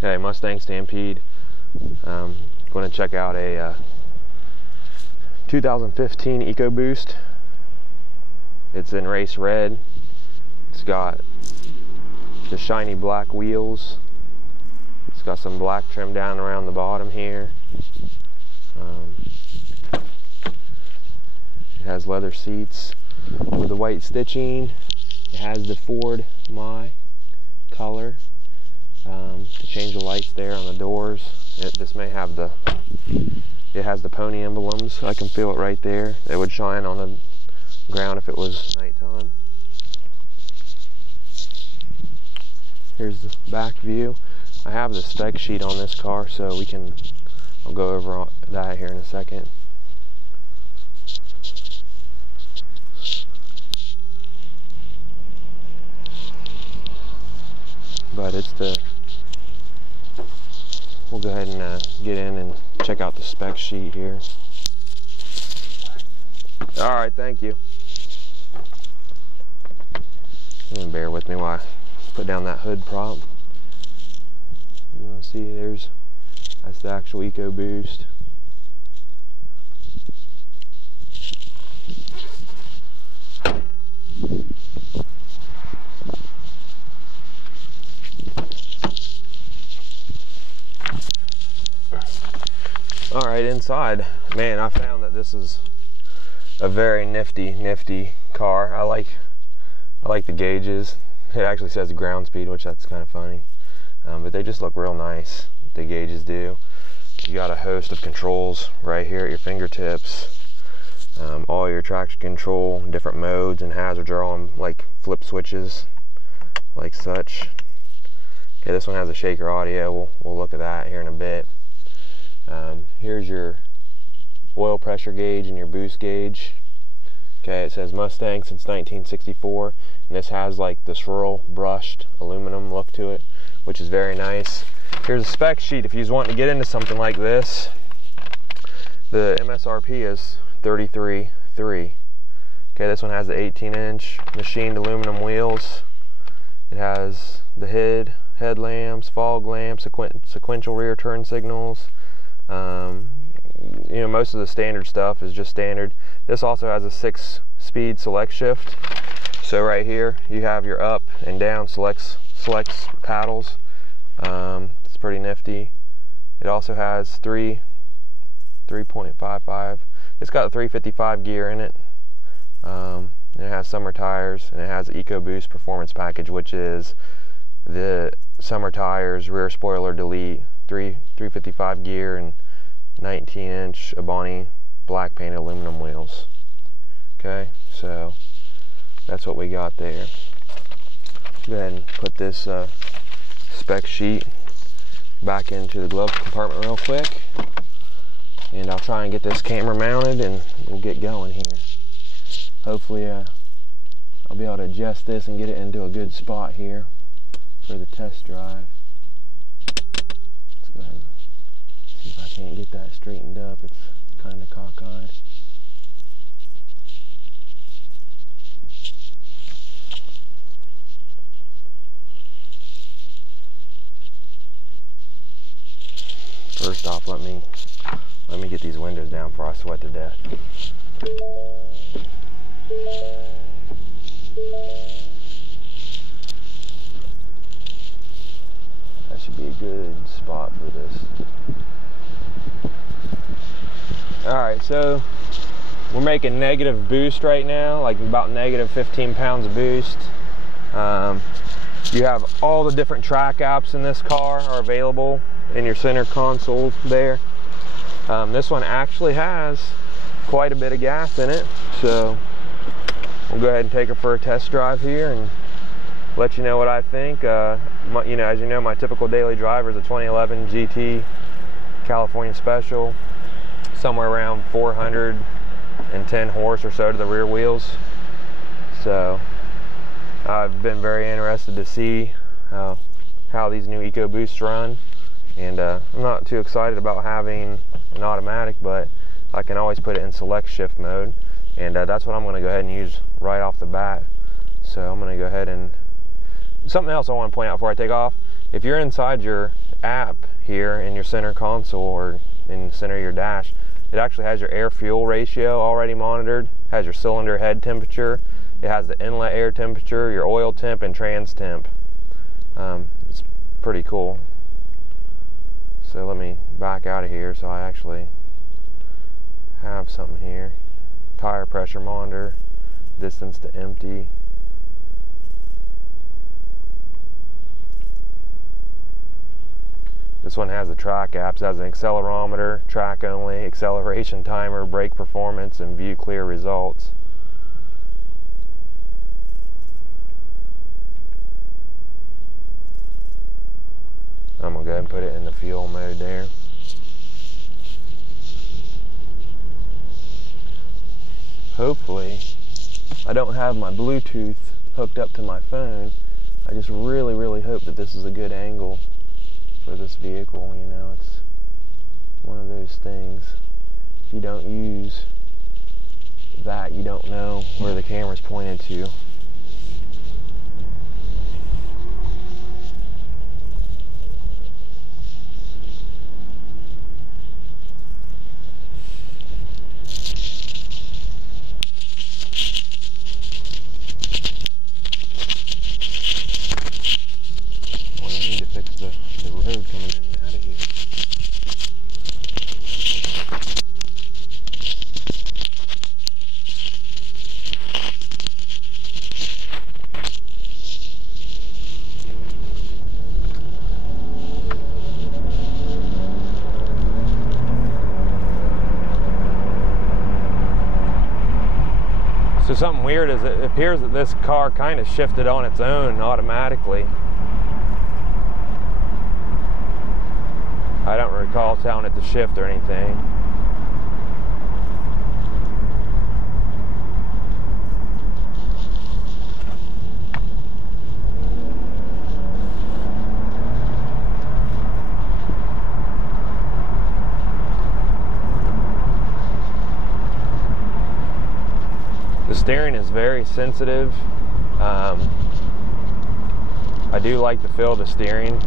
Hey, Mustang Stampede. Going to check out a 2015 EcoBoost. It's in race red. It's got the shiny black wheels. It's got some black trim down around the bottom here. It has leather seats with the white stitching. It has the Ford My color. To change the lights there on the doors. This may have it has the pony emblems. I can feel it right there. It would shine on the ground if it was nighttime. Here's the back view. I have the spec sheet on this car, so I'll go over that here in a second. But we'll go ahead and get in and check out the spec sheet here. Alright, thank you. And bear with me while I put down that hood prop. You want to see, that's the actual EcoBoost. Alright, inside, man, I found that this is a very nifty car. I like the gauges. It actually says ground speed, which that's kind of funny. But they just look real nice, the gauges do. You got a host of controls right here at your fingertips. All your traction control, different modes and hazards are on like flip switches, like such. Okay, this one has a shaker audio. We'll look at that here in a bit. Here's your oil pressure gauge and your boost gauge. Okay, it says Mustang since 1964, and this has like the swirl brushed aluminum look to it, which is very nice. Here's a spec sheet if you want to get into something like this. The MSRP is $33,300. Okay, this one has the 18-inch machined aluminum wheels. It has the headlamps, fog lamps, sequential rear turn signals. You know, most of the standard stuff is just standard. This also has a 6-speed select shift. So right here you have your up and down selects paddles. It's pretty nifty. It also has 3.55. It's got a 355 gear in it. And it has summer tires, and it has the EcoBoost performance package, which is the summer tires, rear spoiler delete, 355 gear, and 19-inch Ebony black painted aluminum wheels. Okay, so that's what we got there. Go ahead and put this spec sheet back into the glove compartment real quick, and I'll try and get this camera mounted and we'll get going here. Hopefully I'll be able to adjust this and get it into a good spot here for the test drive. Let's go ahead and see if I can't get that straightened up. It's kind of cockeyed. First off, let me get these windows down before I sweat to death. That should be a good spot for this. Alright, so we're making negative boost right now, like about negative 15 pounds of boost. You have all the different track apps in this car are available in your center console there. This one actually has quite a bit of gas in it, so we'll go ahead and take her for a test drive here and let you know what I think. You know, as you know, my typical daily driver is a 2011 GT California Special, somewhere around 410 horse or so to the rear wheels. So I've been very interested to see how these new EcoBoosts run, and I'm not too excited about having an automatic, but I can always put it in select shift mode, and that's what I'm going to go ahead and use right off the bat. So I'm going to go ahead and something else I want to point out before I take off. If you're inside your app here in your center console or in the center of your dash. It actually has your air-fuel ratio already monitored, has your cylinder head temperature, it has the inlet air temperature, your oil temp, and trans temp. It's pretty cool. So let me back out of here so I actually have something here. Tire pressure monitor, distance to empty. This one has the track apps. It has an accelerometer, track only, acceleration timer, brake performance, and view clear results. I'm gonna go ahead and put it in the fuel mode there. Hopefully, I don't have my Bluetooth hooked up to my phone. I just really hope that this is a good angle for this vehicle. You know, it's one of those things. If you don't use that, you don't know where the camera's pointed to. The road coming in and out of here. So something weird is it appears that this car kind of shifted on its own automatically. I don't recall telling it to shift or anything. The steering is very sensitive. I do like the feel of the steering.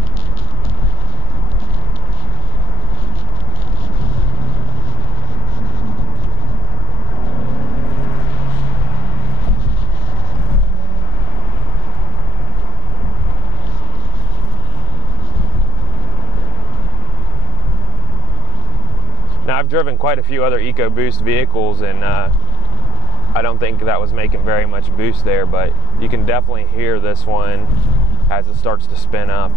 Now, I've driven quite a few other EcoBoost vehicles, and I don't think that was making very much boost there, but you can definitely hear this one as it starts to spin up.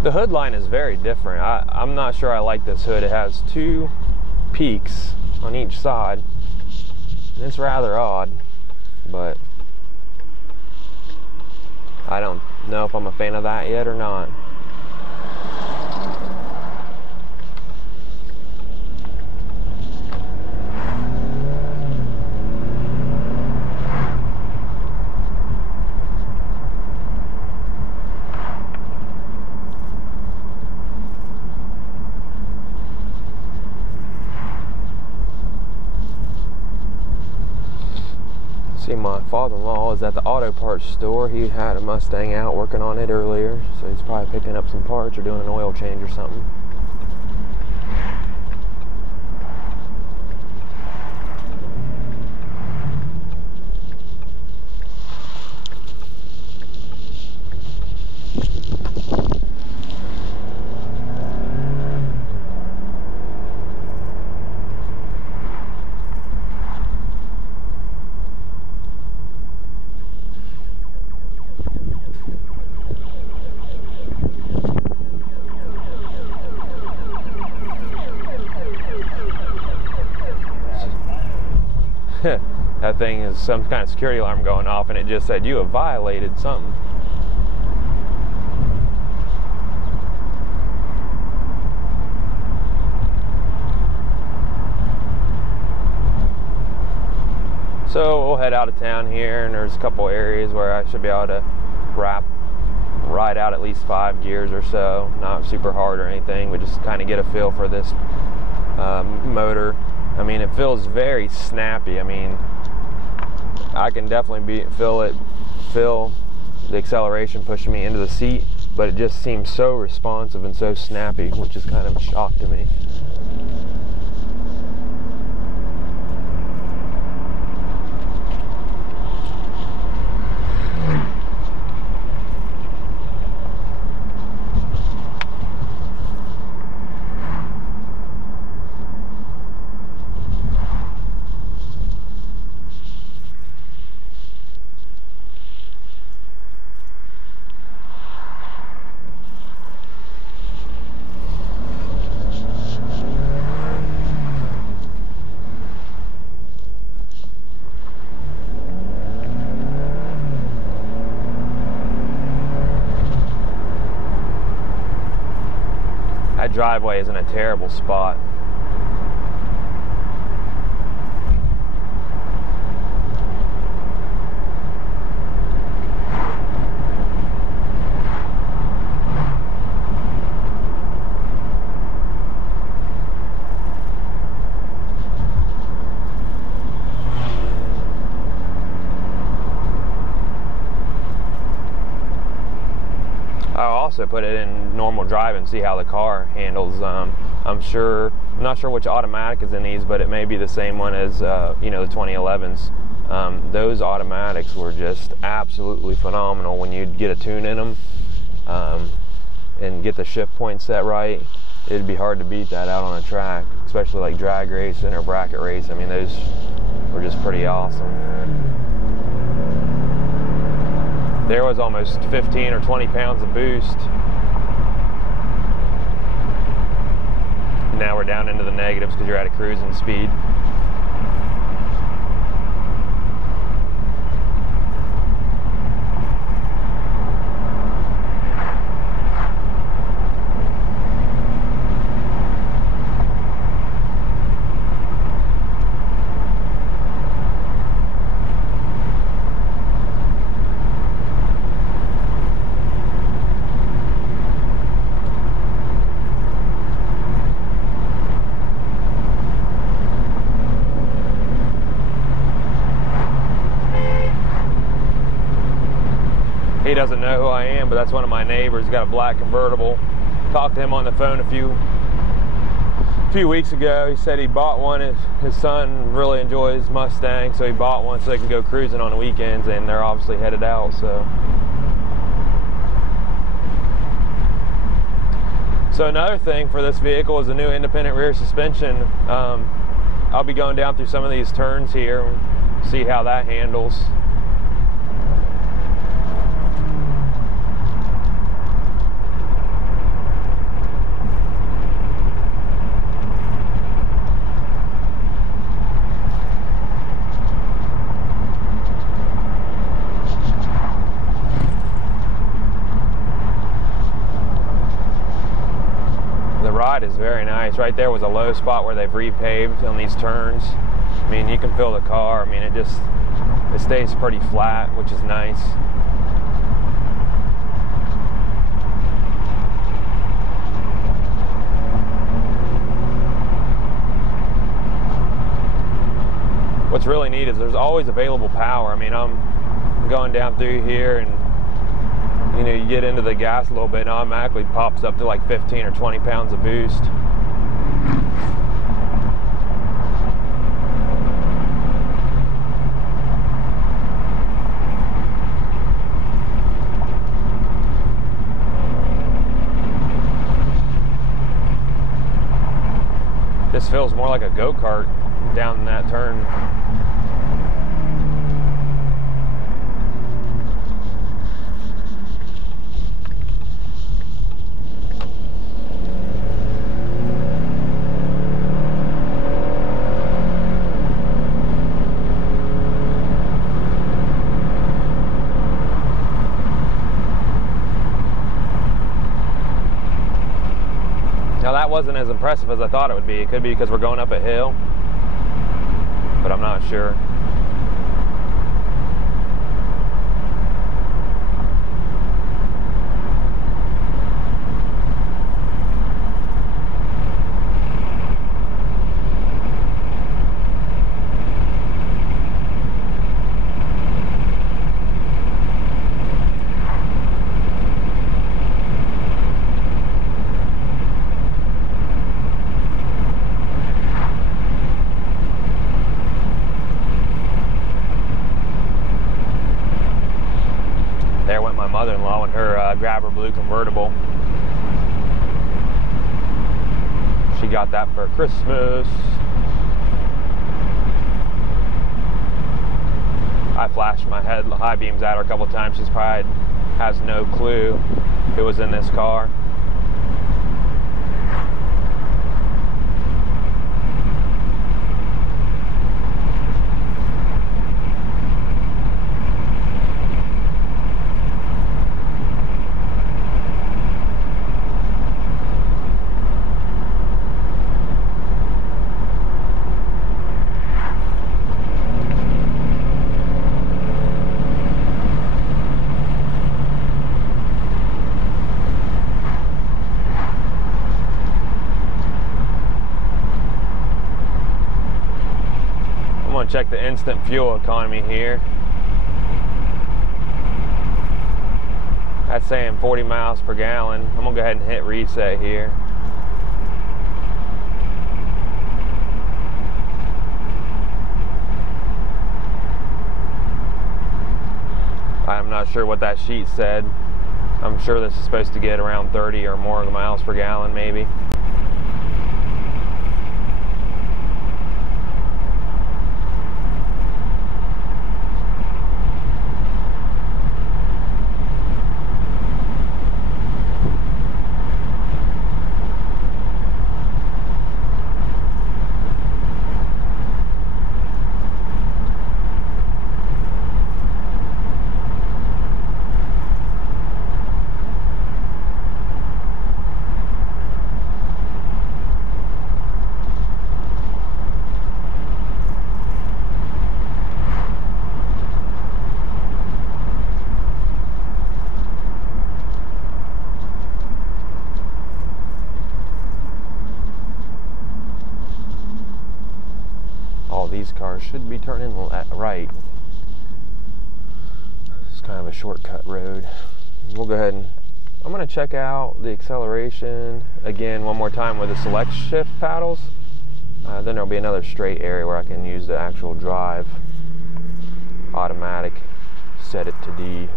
The hood line is very different. I'm not sure I like this hood. It has two peaks on each side, and it's rather odd, but I don't know if I'm a fan of that yet or not. See, my father-in-law is at the auto parts store. He had a Mustang out working on it earlier, so he's probably picking up some parts or doing an oil change or something. that thing is some kind of security alarm going off, and it just said you have violated something. So we'll head out of town here, and there's a couple areas where I should be able to ride out at least 5 gears or so. Not super hard or anything, but just kind of get a feel for this motor. I mean, it feels very snappy. I mean, I can definitely feel the acceleration pushing me into the seat, but it just seems so responsive and so snappy, which is kind of a shock to me. That driveway is in a terrible spot. I'll also put it in normal drive and see how the car handles. I'm not sure which automatic is in these, but it may be the same one as you know, the 2011s. Those automatics were just absolutely phenomenal when you'd get a tune in them and get the shift point set right. It'd be hard to beat that out on a track, especially like drag racing or bracket race. I mean, those were just pretty awesome. There was almost 15 or 20 pounds of boost. Now we're down into the negatives because you're at a cruising speed. He doesn't know who I am, but that's one of my neighbors. He's got a black convertible. Talked to him on the phone a few weeks ago. He said he bought one. His son really enjoys Mustang, so he bought one so they can go cruising on the weekends, and they're obviously headed out. So another thing for this vehicle is the new independent rear suspension. I'll be going down through some of these turns here and see how that handles. Is very nice. Right there was a low spot where they've repaved on these turns. I mean, you can feel the car. I mean, it stays pretty flat, which is nice. What's really neat is there's always available power. I mean, I'm going down through here, and you know, you get into the gas a little bit and it automatically pops up to like 15 or 20 pounds of boost. This feels more like a go-kart down that turn. wasn't as impressive as I thought it would be. It could be because we're going up a hill, but I'm not sure. There went my mother-in-law in her grabber blue convertible. She got that for Christmas. I flashed my high beams at her a couple times. She's probably has no clue who was in this car. Check the instant fuel economy here. That's saying 40 miles per gallon. I'm gonna go ahead and hit reset here. I'm not sure what that sheet said. I'm sure this is supposed to get around 30 or more miles per gallon maybe. These cars should be turning right. It's kind of a shortcut road. We'll go ahead and I'm going to check out the acceleration again one more time with the select shift paddles. Then there'll be another straight area where I can use the actual drive automatic, set it to D.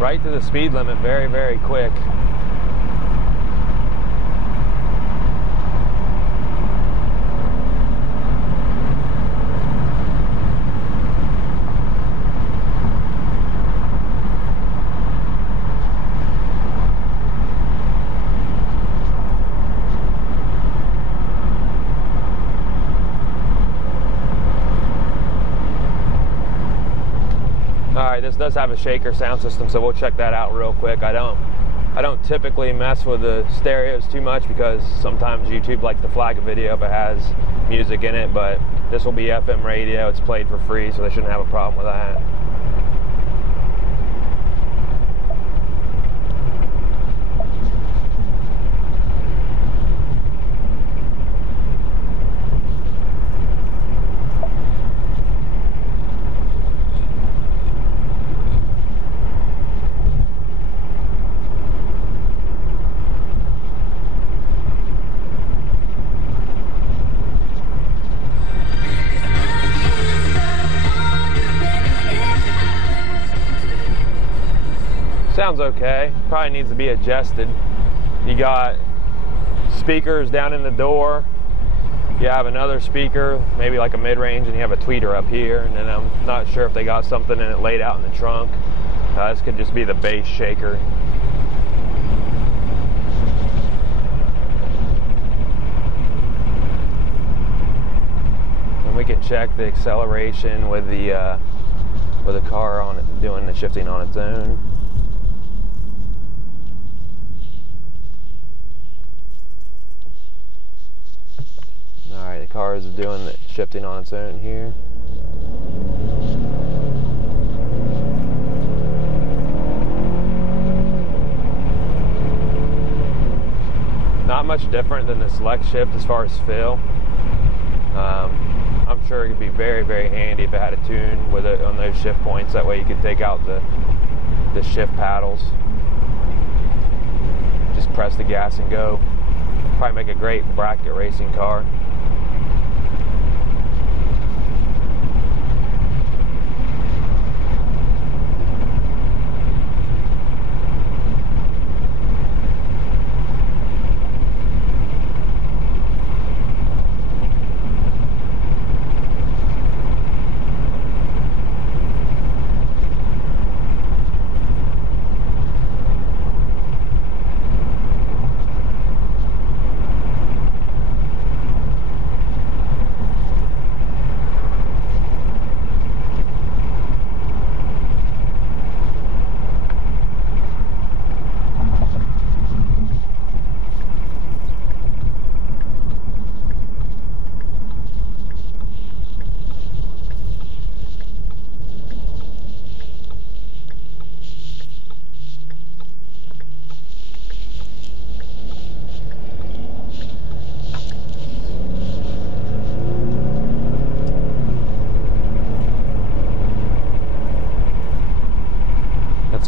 Right to the speed limit very, very quick. Alright, this does have a shaker sound system, so we'll check that out real quick. I don't typically mess with the stereos too much because sometimes YouTube likes to flag a video if it has music in it, but this will be FM radio. It's played for free, so they shouldn't have a problem with that. Sounds okay. Probably needs to be adjusted. You got speakers down in the door. You have another speaker, maybe like a mid-range, and you have a tweeter up here. And then I'm not sure if they got something in it laid out in the trunk. This could just be the bass shaker. And we can check the acceleration with the car on it doing the shifting on its own. Alright, the car is doing the shifting on its own here. Not much different than the select shift as far as feel. I'm sure it could be very, very handy if it had a tune with it on those shift points. That way you could take out the shift paddles. Just press the gas and go. Probably make a great bracket racing car.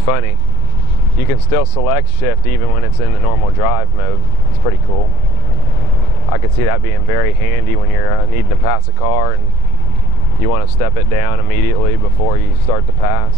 Funny, you can still select shift even when it's in the normal drive mode. It's pretty cool. I could see that being very handy when you're needing to pass a car and you want to step it down immediately before you start to pass.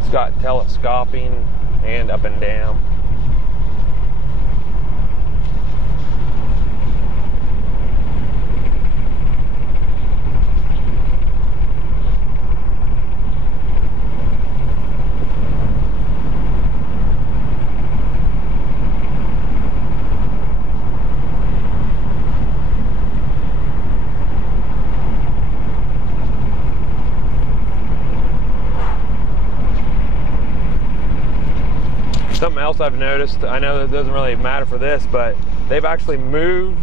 It's got telescoping and up and down. Something else I've noticed, I know that doesn't really matter for this, but they've actually moved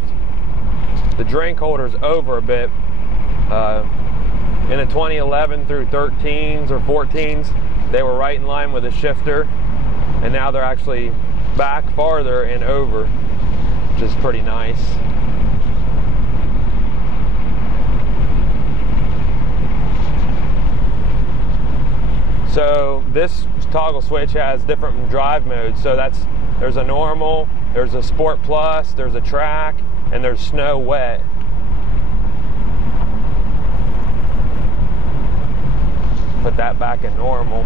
the drink holders over a bit. In the 2011 through 13s or 14s, they were right in line with the shifter, and now they're actually back farther and over, which is pretty nice. So this toggle switch has different drive modes. So there's a normal, there's a Sport Plus, there's a track, and there's snow wet. Put that back in normal.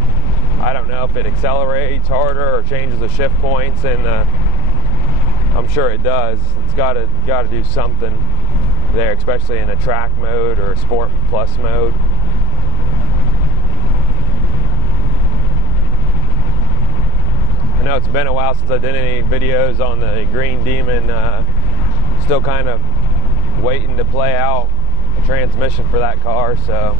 I don't know if it accelerates harder or changes the shift points, and I'm sure it does. It's got to do something there, especially in a track mode or a Sport Plus mode. I know it's been a while since I did any videos on the Green Demon. Still kind of waiting to play out a transmission for that car, so.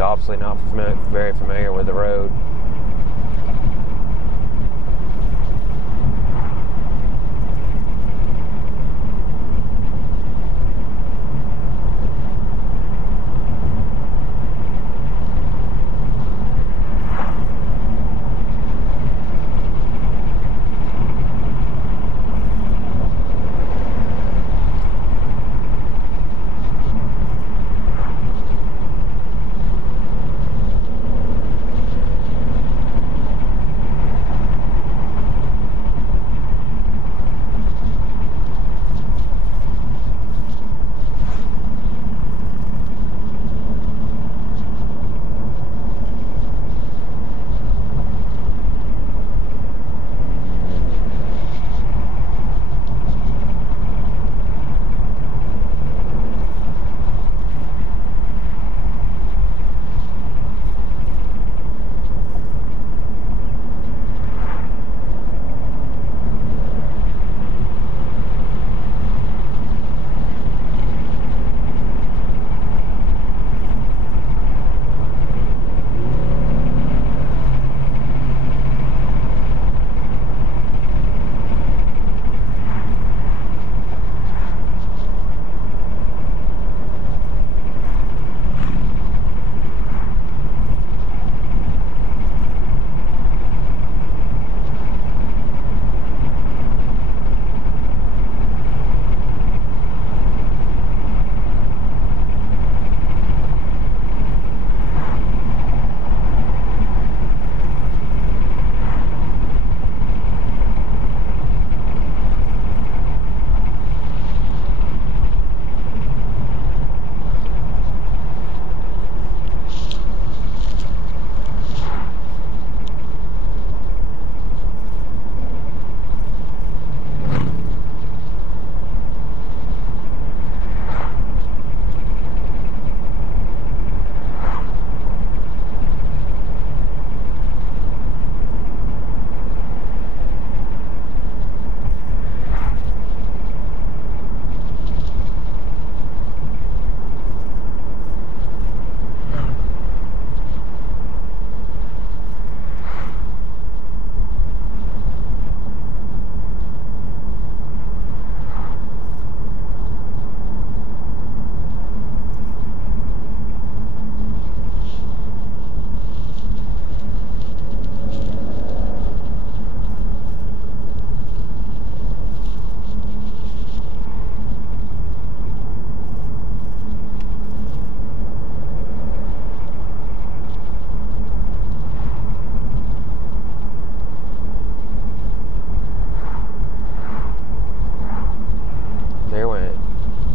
He's obviously not very familiar with the road.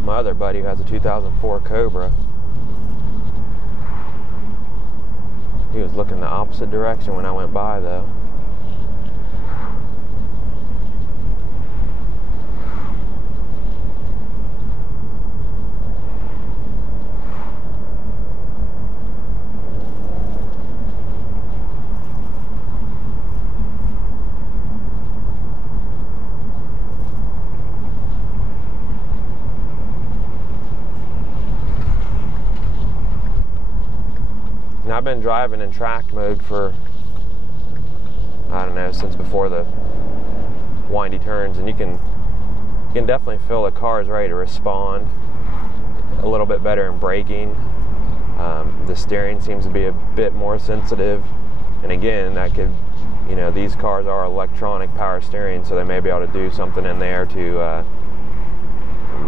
Other buddy who has a 2004 Cobra. He was looking the opposite direction when I went by though. I've been driving in track mode for, I don't know, since before the windy turns, and you can definitely feel the car is ready to respond a little bit better in braking. The steering seems to be a bit more sensitive, and again, that could, you know, these cars are electronic power steering, so they may be able to do something in there to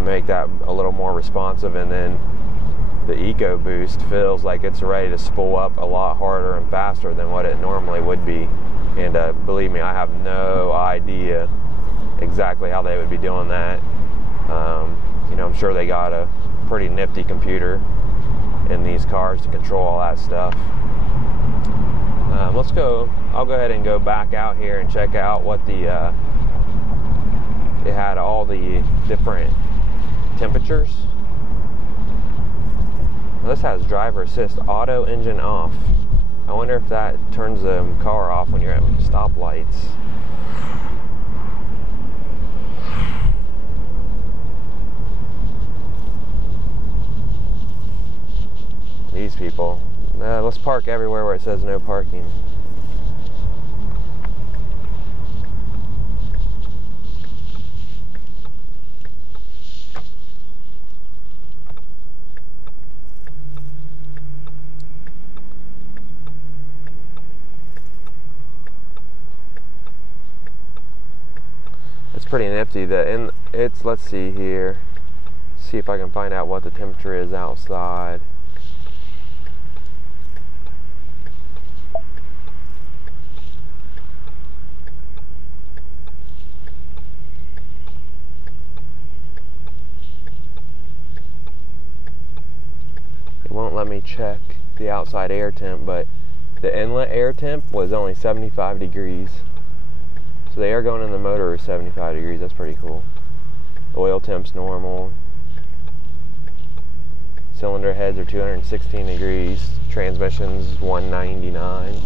make that a little more responsive. And then the EcoBoost feels like it's ready to spool up a lot harder and faster than what it normally would be. And believe me, I have no idea exactly how they would be doing that. You know, I'm sure they got a pretty nifty computer in these cars to control all that stuff. Let's go. I'll go ahead and go back out here and check out what the it had all the different temperatures. Well, this has driver assist, auto engine off. I wonder if that turns the car off when you're at stoplights. These people, Let's park everywhere where it says no parking. It's pretty nifty. Let's see here. See if I can find out what the temperature is outside. It won't let me check the outside air temp, but the inlet air temp was only 75 degrees. So the air going in the motor is 75 degrees. That's pretty cool. Oil temp's normal. Cylinder heads are 216 degrees. Transmission's 199.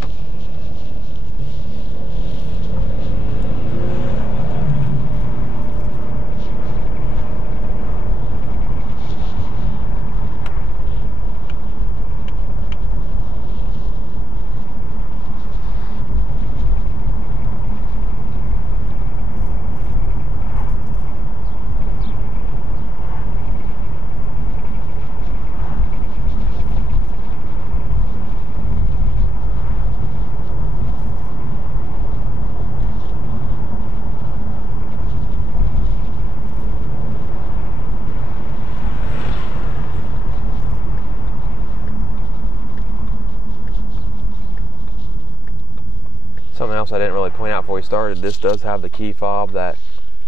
Something else I didn't really point out before we started, this does have the key fob that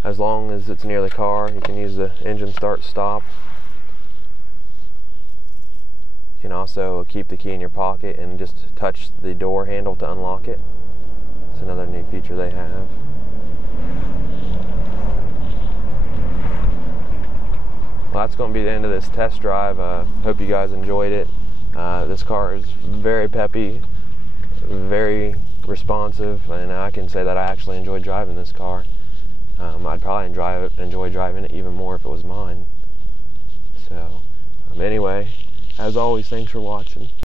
as long as it's near the car, you can use the engine start stop. You can also keep the key in your pocket and just touch the door handle to unlock it. It's another neat feature they have. Well, that's going to be the end of this test drive. Hope you guys enjoyed it. This car is very peppy, very responsive, and I can say that I actually enjoyed driving this car. I'd probably enjoy driving it even more if it was mine. So anyway, as always, thanks for watching.